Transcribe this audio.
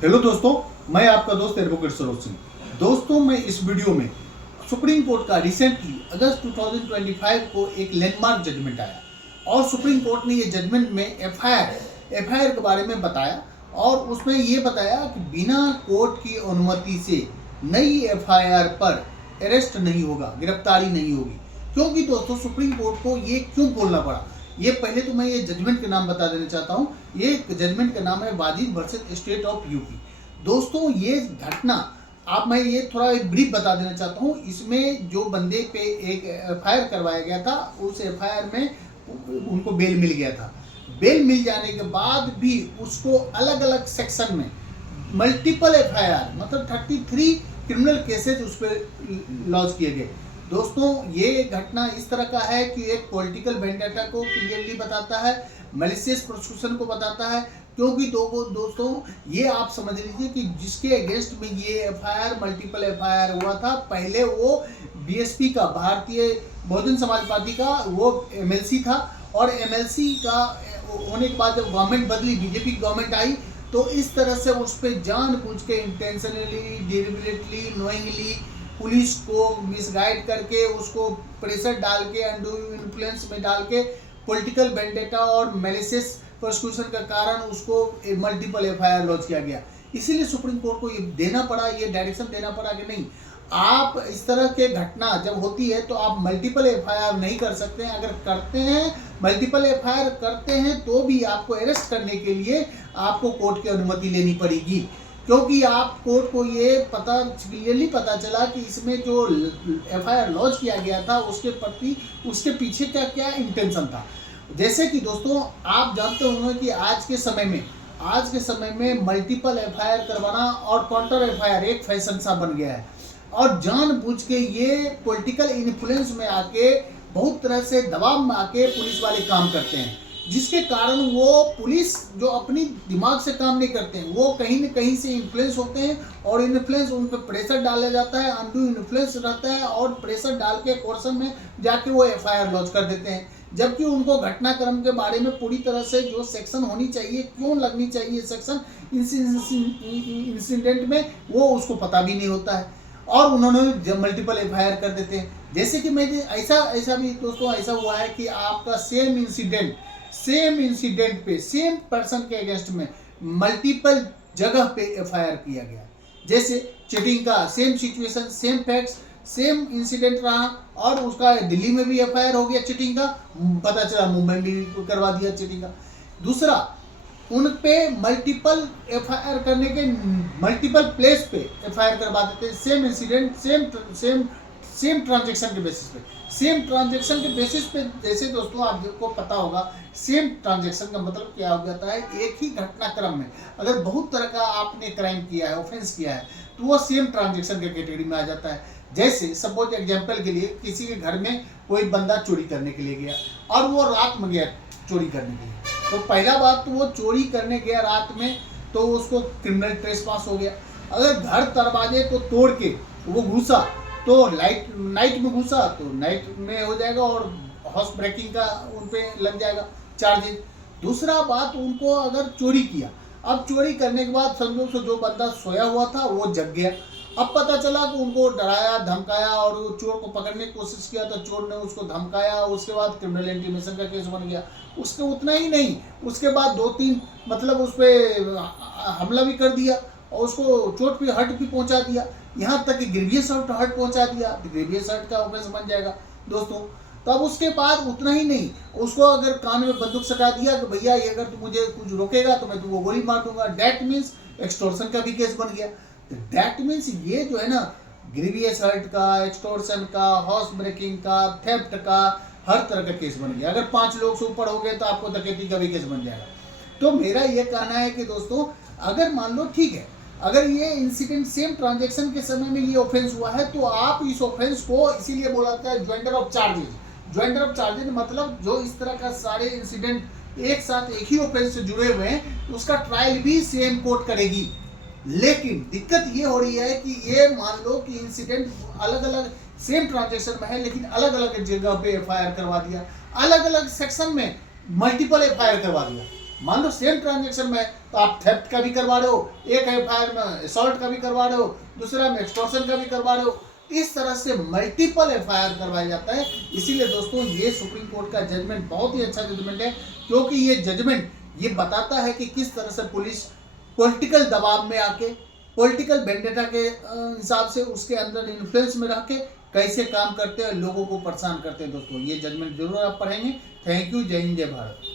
Hello दोस्तों, मैं आपका दोस्त एडवोकेट सरोज सिंह। दोस्तों, मैं इस वीडियो में सुप्रीम कोर्ट का रिसेंटली अगस्त 2025 को एक लैंडमार्क जजमेंट आया और सुप्रीम कोर्ट ने ये जजमेंट में एफआईआर के बारे में बताया और उसमें ये बताया कि बिना कोर्ट की अनुमति से नई एफआईआर पर अरेस्ट नहीं होगा, गिरफ्तारी नहीं होगी। क्योंकि दोस्तों सुप्रीम कोर्ट को ये क्यों बोलना पड़ा, ये पहले तो मैं ये जजमेंट के नाम बता देना चाहता हूँ। ये जजमेंट का नाम है Wajid versus state of UP. दोस्तों, ये घटना मैं ये थोड़ा ब्रीफ बता देना चाहता हूँ। इसमें जो बंदे पे एक एफआईआर करवाया गया था, उस एफआईआर में उनको बेल मिल गया था। बेल मिल जाने के बाद भी उसको अलग अलग सेक्शन में मल्टीपल एफआईआर मतलब 33 क्रिमिनल केसेस उस पर लॉन्च किए गए। दोस्तों, ये घटना इस तरह का है कि एक पॉलिटिकल वेंडेटा को क्लियरली बताता है, मैलिशियस प्रोसिक्यूशन को बताता है। क्योंकि दोस्तों ये आप समझ लीजिए कि जिसके अगेंस्ट में ये एफआईआर मल्टीपल एफआईआर हुआ था, पहले वो बीएसपी का, भारतीय बहुजन समाज पार्टी का वो एमएलसी था और एमएलसी का होने के बाद जब गवर्नमेंट बदली, बीजेपी गवर्नमेंट आई, तो इस तरह से उस पर जानबूझ के इंटेंशनली, डिलिबरेटली, नोइंगली पुलिस को मिसगाइड करके, उसको प्रेशर डाल के, अंडू इन्फ्लुएंस में डाल के, पॉलिटिकल वेंडेटा और मैलिशियस प्रोसिक्यूशन का कारण उसको मल्टीपल एफआईआर लॉन्च किया गया। इसीलिए सुप्रीम कोर्ट को ये देना पड़ा, ये डायरेक्शन देना पड़ा कि नहीं, आप इस तरह के घटना जब होती है तो आप मल्टीपल एफआईआर नहीं कर सकते हैं। अगर करते हैं, मल्टीपल एफआईआर करते हैं, तो भी आपको अरेस्ट करने के लिए आपको कोर्ट की अनुमति लेनी पड़ेगी। क्योंकि आप कोर्ट को ये क्लियरली पता चला कि इसमें जो एफआईआर लॉन्च किया गया था उसके प्रति, उसके पीछे क्या क्या इंटेंशन था। जैसे कि दोस्तों आप जानते होंगे कि आज के समय में मल्टीपल एफआईआर करवाना और काउंटर एफआईआर एक फैशन सा बन गया है और जानबूझ के ये पॉलिटिकल इन्फ्लुएंस में आके, बहुत तरह से दबाव में आके पुलिस वाले काम करते हैं, जिसके कारण वो पुलिस जो अपनी दिमाग से काम नहीं करते हैं, वो कहीं न कहीं से इन्फ्लुएंस होते हैं और इन्फ्लुएंस उन पर प्रेशर डाला जाता है, अंडू इन्फ्लुएंस रहता है और प्रेशर डाल के कोर्सन में जाके वो एफआईआर लॉन्च कर देते हैं। जबकि उनको घटनाक्रम के बारे में पूरी तरह से जो सेक्शन होनी चाहिए, क्यों लगनी चाहिए सेक्शन इंसिडेंट में, वो उसको पता भी नहीं होता है और उन्होंने मल्टीपल एफआईआर कर देते हैं। जैसे कि मैंने ऐसा भी दोस्तों ऐसा हुआ है कि आपका सेम इंसिडेंट पे सेम पर्सन के अगेंस्ट में मल्टीपल जगह पे एफआईआर किया गया। जैसे चीटिंग का same situation, same facts, same incident रहा और उसका दिल्ली में भी एफआईआर हो गया चीटिंग का, पता चला मुंबई में भी करवा दिया चीटिंग का। दूसरा, उन पे मल्टीपल एफआईआर करने के मल्टीपल प्लेस पे एफआईआर करवा देते हैं, सेम इंसिडेंट, सेम ट्रांजैक्शन के बेसिस पे। जैसे दोस्तों आपको पता होगा, सेम ट्रांजैक्शन का मतलब क्या हो जाता है, एक ही घटनाक्रम में अगर बहुत तरह का आपने क्राइम किया है, ऑफेंस किया है, तो वो सेम ट्रांजैक्शन के कैटेगरी में आ जाता है। जैसे सपोज एग्जांपल के लिए किसी के घर में कोई बंदा चोरी करने के लिए गया और वो रात में गया चोरी करने के लिए, तो पहला बात तो वो चोरी करने गया रात में, तो उसको क्रिमिनल ट्रेसपास हो गया। अगर घर दरवाजे को तोड़ के वो घुसा, तो नाइट में घुसा तो नाइट में हो जाएगा और हाउस ब्रेकिंग का उन पे लग जाएगा चार्जेस। दूसरा बात, उनको अगर चोरी किया, अब चोरी करने के बाद समझो से जो बंदा सोया हुआ था वो जग गया, अब पता चला कि उनको डराया, धमकाया और वो चोर को पकड़ने की कोशिश किया तो चोर ने उसको धमकाया, उसके बाद क्रिमिनल इंटीमेशन का केस बन गया। उसके उतना ही नहीं, उसके बाद 2-3 मतलब उस पर हमला भी कर दिया और उसको चोट पे हर्ट भी पहुंचा दिया, यहाँ तक कि ग्रेवियस हर्ट पहुंचा दिया, तो ग्रेवियस हर्ट का ऑफेंस बन जाएगा दोस्तों। तब उसके बाद उतना ही नहीं, उसको अगर कान में बंदूक सटा दिया कि भैया ये अगर तू मुझे कुछ रोकेगा तो मैं तुमको गोली मार दूंगा, दैट मीन्स एक्सटॉर्शन का भी केस बन गया। दैट मीन्स ये जो है ना, ग्रेवियस हर्ट का, एक्सटॉर्शन का, हाउस ब्रेकिंग का, थेफ्ट का, हर तरह का केस बन गया। अगर 5 लोग से ऊपर हो गए तो आपको डकैती का भी केस बन जाएगा। तो मेरा ये कहना है कि दोस्तों, अगर मान लो ठीक है, अगर ये इंसिडेंट सेम ट्रांजैक्शन के समय में ये ऑफेंस हुआ है, तो आप इस ऑफेंस को इसीलिए बोला जाता है ज्वाइंटर ऑफ चार्जेज मतलब जो इस तरह का सारे इंसिडेंट एक साथ एक ही ऑफेंस से जुड़े हुए हैं, उसका ट्रायल भी सेम कोर्ट करेगी। लेकिन दिक्कत ये हो रही है कि ये मान लो कि इंसिडेंट अलग अलग सेम ट्रांजैक्शन में है, लेकिन अलग अलग जगह पे एफआईआर करवा दिया, अलग अलग सेक्शन में मल्टीपल एफआईआर करवा दिया। मान लो सेम ट्रांजेक्शन में तो आप थेफ्ट का भी करवा रहे हो, एक एफआईआर में असॉल्ट का भी करवा रहे हो, दूसरा में एक्सटॉर्शन का भी करवा रहे हो। इस तरह से मल्टीपल एफआईआर करवाया जाता है। इसीलिए दोस्तों ये सुप्रीम कोर्ट का जजमेंट बहुत ही अच्छा जजमेंट है, क्योंकि ये जजमेंट ये बताता है कि किस तरह से पुलिस पॉलिटिकल दबाव में आके, पॉलिटिकल वेंडेटा के हिसाब से उसके अंदर इन्फ्लुएंस में रह के कैसे काम करते हैं, लोगों को परेशान करते हैं। दोस्तों ये जजमेंट जरूर आप पढ़ेंगे। Thank you. जय हिंद, जय भारत।